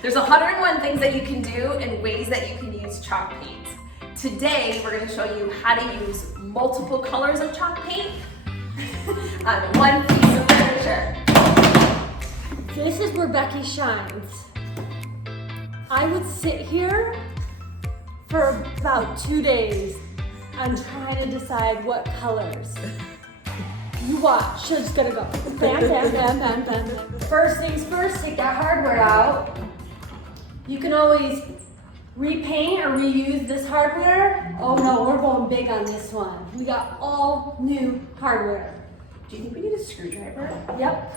There's 101 things that you can do and ways that you can use chalk paint. Today, we're gonna show you how to use multiple colors of chalk paint on one piece of furniture. This is where Becky shines. I would sit here for about 2 days on trying to decide what colors. You watch, she's just gonna go bam, bam, bam, bam, bam, bam. First things first, take that hardware out. You can always repaint or reuse this hardware. Oh no, we're going big on this one. We got all new hardware. Do you think we need a screwdriver? Yep.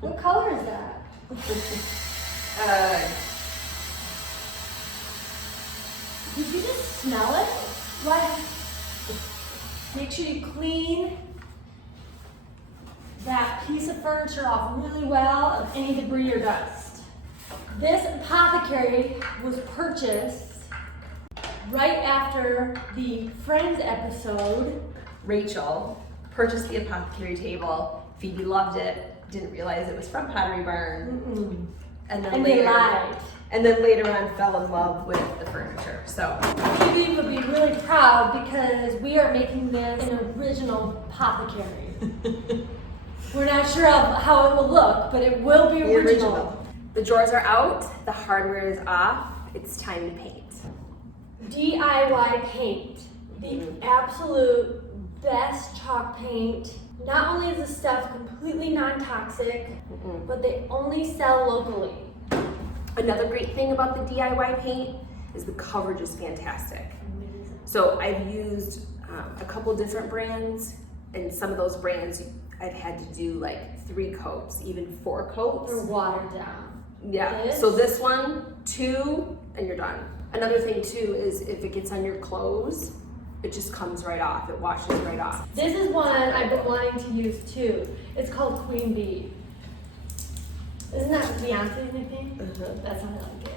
What color is that? Did you just smell it? What? Make sure you clean that piece of furniture off really well of any debris or dust. This Apothecary was purchased right after the Friends episode. Rachel purchased the Apothecary table. Phoebe loved it, didn't realize it was from Pottery Barn. And They lied. And then later on fell in love with the furniture. So Phoebe would be really proud because we are making this an original Apothecary. We're not sure how it will look, but it will be original. The drawers are out, the hardware is off, it's time to paint. DIY paint, the absolute best chalk paint. Not only is the stuff completely non-toxic, but they only sell locally. Another great thing about the DIY paint is the coverage is fantastic. So I've used a couple different brands, and some of those brands I've had to do like 3 coats, even 4 coats. They're watered down. Yeah, so this one, 2, and you're done. Another thing too is if it gets on your clothes, it just comes right off, it washes right off. This is one I've been wanting to use too. It's called Queen Bee. Isn't that Beyonce's nickname? That's how I like it.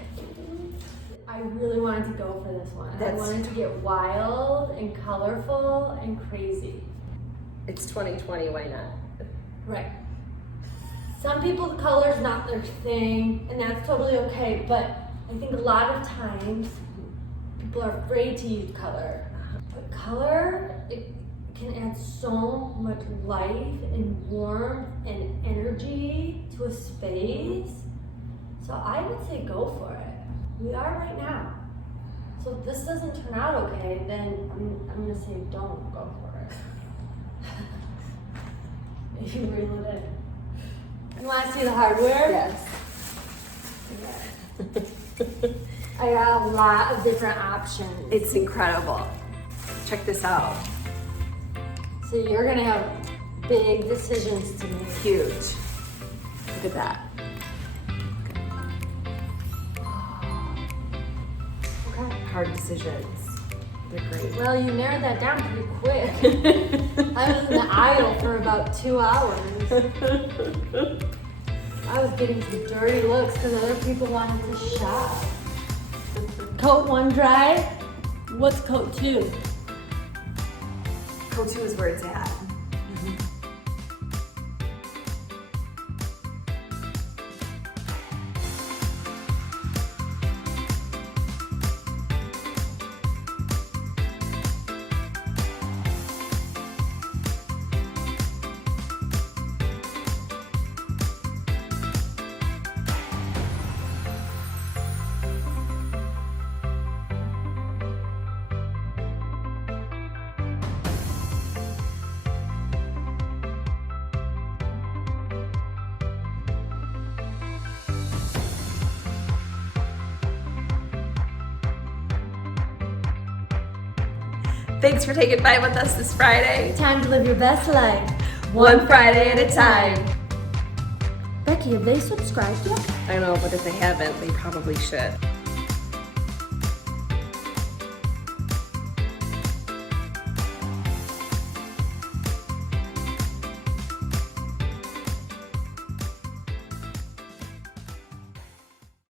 I really wanted to go for this one. I wanted to get wild and colorful and crazy. It's 2020, why not? Right. Some people, the color's not their thing, and that's totally okay, but I think a lot of times people are afraid to use color. But color, it can add so much life and warmth and energy to a space. So I would say go for it. We are right now. So if this doesn't turn out okay, then I'm gonna say don't go for it. If you reel it in. You wanna see the hardware? Yes. I got a lot of different options. It's incredible. Check this out. So you're gonna have big decisions to make. Huge. Look at that. Okay. Hard decisions. They're great. Well, you narrowed that down pretty quick. I was in the aisle for about 2 hours. I was getting some dirty looks because other people wanted to shop. Coat 1 dry. What's coat 2? Coat 2 is where it's at. Thanks for taking time with us this Friday. Time to live your best life. One Friday at a time. Becky, have they subscribed yet? I know, but if they haven't, they probably should.